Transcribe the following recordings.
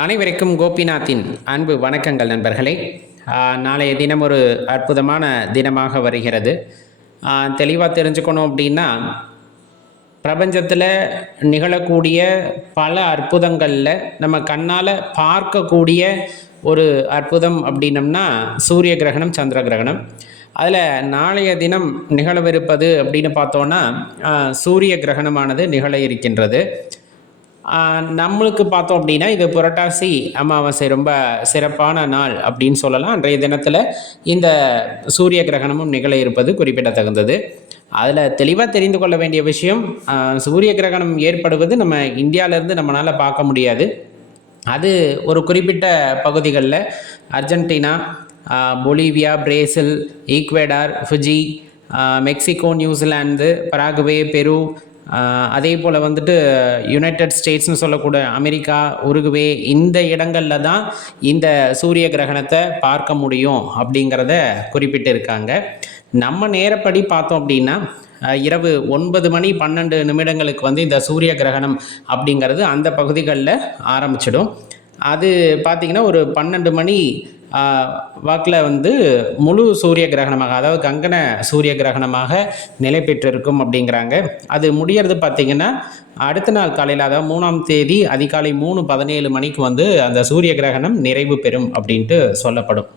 அனைவருக்கும் கோபிநாத்தின் அன்பு வணக்கங்கள் நண்பர்களே. நாளைய தினம் ஒரு அற்புதமான தினமாக வருகிறது. தெளிவாக தெரிஞ்சுக்கணும் அப்படின்னா பிரபஞ்சத்தில் நிகழக்கூடிய பல அற்புதங்களில் நம்ம கண்ணால் பார்க்கக்கூடிய ஒரு அற்புதம் அப்படின்னம்னா சூரிய கிரகணம் சந்திர கிரகணம். அதில் நாளைய தினம் நிகழவிருப்பது அப்படின்னு பார்த்தோன்னா சூரிய கிரகணமானது நிகழ இருக்கின்றது. நம்மளுக்கு பார்த்தோம் அப்படின்னா இது புரட்டாசி அமாவாசை ரொம்ப சிறப்பான நாள் அப்படின்னு சொல்லலாம். அன்றைய தினத்தில் இந்த சூரிய கிரகணமும் நிகழ இருப்பது குறிப்பிடத்தகுந்தது. அதில் தெளிவாக தெரிந்து கொள்ள வேண்டிய விஷயம் சூரிய கிரகணம் ஏற்படுவது நம்ம இந்தியாவிலேருந்து நம்மளால் பார்க்க முடியாது. அது ஒரு குறிப்பிட்ட பகுதிகளில் Argentina Bolivia Brazil Ecuador Fiji Mexico New Zealand Paraguay Peru அதே போல் வந்துட்டு யுனைடெட் ஸ்டேட்ஸ்னு சொல்லக்கூடிய அமெரிக்கா உருகுவே இந்த இடங்களில் தான் இந்த சூரிய கிரகணத்தை பார்க்க முடியும் அப்படிங்கிறத குறிப்பிட்டிருக்காங்க. நம்ம நேரப்படி பார்த்தோம் அப்படின்னா இரவு ஒன்பது மணி பன்னெண்டு நிமிடங்களுக்கு வந்து இந்த சூரிய கிரகணம் அப்படிங்கிறது அந்த பகுதிகளில் ஆரம்பிச்சிடும். அது பார்த்திங்கன்னா ஒரு பன்னெண்டு மணி வாக்கில் வந்து முழு சூரிய கிரகணமாக அதாவது கங்கண சூரிய கிரகணமாக நிலை பெற்றிருக்கும் அப்படிங்கிறாங்க. அது முடியறது பார்த்திங்கன்னா அடுத்த நாள் காலையில் அதாவது மூணாம் தேதி அதிகாலை மூணு பதினேழு மணிக்கு வந்து அந்த சூரிய கிரகணம் நிறைவு பெறும் அப்படின்ட்டு சொல்லப்படும்.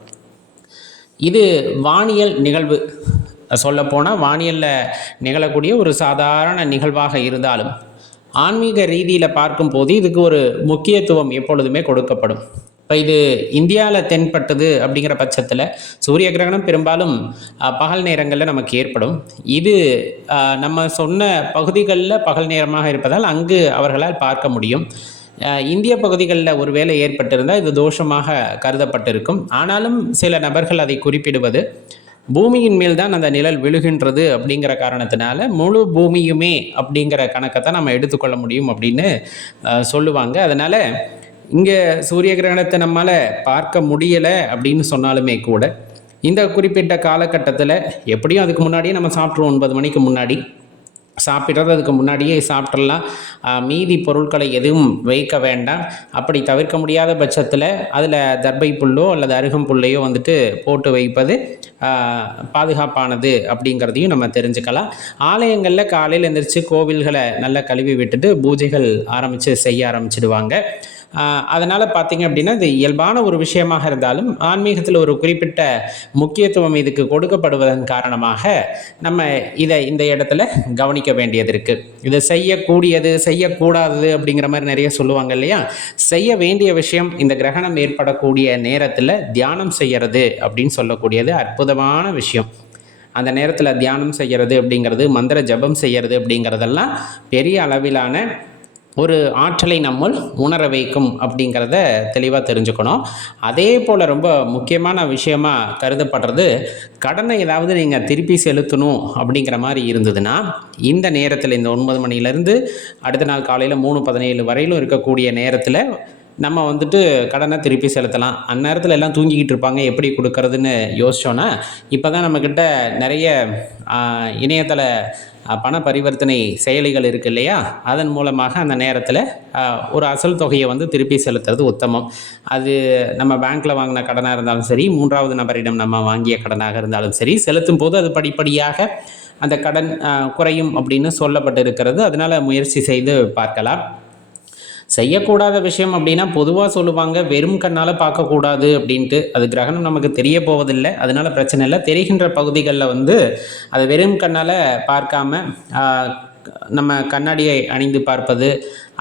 இது வானியல் நிகழ்வு. சொல்லப்போனால் வானியலில் நிகழக்கூடிய ஒரு சாதாரண நிகழ்வாக இருந்தாலும் ஆன்மீக ரீதியில் பார்க்கும்போது இதுக்கு ஒரு முக்கியத்துவம் எப்பொழுதுமே கொடுக்கப்படும். இப்போ இது இந்தியாவில் தென்பட்டது அப்படிங்கிற பட்சத்தில் சூரிய கிரகணம் பெரும்பாலும் பகல் நேரங்களில் நமக்கு ஏற்படும். இது நம்ம சொன்ன பகுதிகளில் பகல் நேரமாக இருப்பதால் அங்கு அவர்களால் பார்க்க முடியும். இந்திய பகுதிகளில் ஒருவேளை ஏற்பட்டிருந்தால் இது தோஷமாக கருதப்பட்டிருக்கும். ஆனாலும் சில நபர்கள் அதை குறிப்பிடுவது பூமியின் மேல் தான் அந்த நிழல் விழுகின்றது அப்படிங்கிற காரணத்தினால முழு பூமியுமே அப்படிங்கிற கணக்கை தான் நம்ம எடுத்துக்கொள்ள முடியும் அப்படின்னு சொல்லுவாங்க. அதனால் இங்கே சூரிய கிரகணத்தை நம்மால் பார்க்க முடியலை அப்படின்னு சொன்னாலுமே கூட இந்த குறிப்பிட்ட காலகட்டத்தில் எப்படியும் அதுக்கு முன்னாடியே நம்ம சாப்பிட்ருவோம் ஒன்பது மணிக்கு முன்னாடி. சாப்பிட்றது அதுக்கு முன்னாடியே சாப்பிட்றலாம் மீதி பொருட்களை எதுவும் வைக்க வேண்டாம். அப்படி தவிர்க்க முடியாத பட்சத்தில் அதில் தர்பை புல்லோ அல்லது அருகம் புல்லையோ வந்துட்டு போட்டு வைப்பது பாதுகாப்பானது அப்படிங்கிறதையும் நம்ம தெரிஞ்சுக்கலாம். ஆலயங்களில் காலையில் எந்திரிச்சு கோவில்களை நல்லா கழுவி விட்டுட்டு பூஜைகள் ஆரம்பித்து செய்ய ஆரம்பிச்சிடுவாங்க. அதனால் பார்த்தீங்க அப்படின்னா இது இயல்பான ஒரு விஷயமாக இருந்தாலும் ஆன்மீகத்தில் ஒரு குறிப்பிட்ட முக்கியத்துவம் இதுக்கு கொடுக்கப்படுவதன் காரணமாக நம்ம இதை இந்த இடத்துல கவனிக்க வேண்டியது இருக்குது இதை செய்யக்கூடியது செய்யக்கூடாதது அப்படிங்கிற மாதிரி நிறைய சொல்லுவாங்க இல்லையா? செய்ய வேண்டிய விஷயம் இந்த கிரகணம் ஏற்படக்கூடிய நேரத்தில் தியானம் செய்கிறது அப்படின்னு சொல்லக்கூடியது அற்புதமான விஷயம். அந்த நேரத்தில் தியானம் செய்கிறது அப்படிங்கிறது மந்திர ஜபம் செய்கிறது அப்படிங்கிறதெல்லாம் பெரிய அளவிலான ஒரு ஆற்றலை நம்மள் உணர வைக்கும் அப்படிங்கிறத தெளிவாக தெரிஞ்சுக்கணும். அதே போல் ரொம்ப முக்கியமான விஷயமா கருதப்படுறது கடனை ஏதாவது நீங்கள் திருப்பி செலுத்தணும் அப்படிங்கிற மாதிரி இருந்ததுன்னா இந்த நேரத்தில் இந்த ஒன்பது மணிலேருந்து அடுத்த நாள் காலையில் மூணு பதினேழு வரையிலும் இருக்கக்கூடிய நேரத்தில் நம்ம வந்துட்டு கடனை திருப்பி செலுத்தலாம். அந்நேரத்தில் எல்லாம் தூங்கிக்கிட்டு இருப்பாங்க. எப்படி கொடுக்கறதுன்னு யோசிச்சோன்னா இப்போ தான் நம்மக்கிட்ட நிறைய இணையதள பண பரிவர்த்தனை செயலிகள் இருக்குது இல்லையா? அதன் மூலமாக அந்த நேரத்தில் ஒரு அசல் தொகையை வந்து திருப்பி செலுத்துறது உத்தமம். அது நம்ம பேங்க்கில் வாங்கின கடனாக இருந்தாலும் சரி மூன்றாவது நபரிடம் நம்ம வாங்கிய கடனாக இருந்தாலும் சரி செலுத்தும் போது அது படிப்படியாக அந்த கடன் குறையும் அப்படின்னு சொல்லப்பட்டு இருக்கிறது அதனால் முயற்சி செய்து பார்க்கலாம். செய்யக்கூடாத விஷயம் அப்படின்னா பொதுவாக சொல்லுவாங்க வெறும் கண்ணால் பார்க்கக்கூடாது அப்படின்ட்டு. அது கிரகணம் நமக்கு தெரிய போவதில்லை. அதனால பிரச்சனை இல்லை. தெரிகின்ற பகுதிகளில் வந்து அதை வெறும் கண்ணால் பார்க்காம நம்ம கண்ணாடியை அணிந்து பார்ப்பது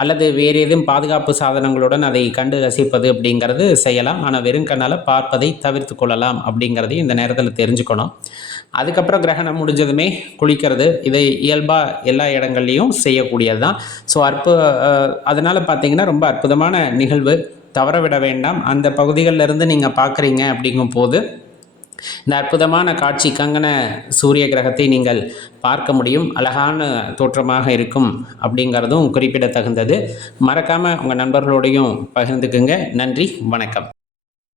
அல்லது வேறு எதுவும் பாதுகாப்பு சாதனங்களுடன் அதை கண்டு ரசிப்பது அப்படிங்கிறது செய்யலாம். ஆனால் வெறும் கண்ணால் பார்ப்பதை தவிர்த்து கொள்ளலாம் அப்படிங்கிறதையும் இந்த நேரத்தில் தெரிஞ்சுக்கணும். அதுக்கப்புறம் கிரகணம் முடிஞ்சதுமே குளிக்கிறது. இதை இயல்பாக எல்லா இடங்கள்லையும் செய்யக்கூடியது தான் ஸோ அற்பு அதனால் பார்த்தீங்கன்னா ரொம்ப அற்புதமான நிகழ்வு. தவற விட வேண்டாம். அந்த பகுதிகளிலிருந்து நீங்கள் பார்க்குறீங்க அப்படிங்கும் போது இந்த அற்புதமான காட்சி கங்கன சூரிய கிரகத்தை நீங்கள் பார்க்க முடியும். அழகான தோற்றமாக இருக்கும் அப்படிங்கிறதும் குறிப்பிடத்தகுந்தது. மறக்காமல் உங்கள் நண்பர்களோடையும் பகிர்ந்துக்குங்க. நன்றி வணக்கம்.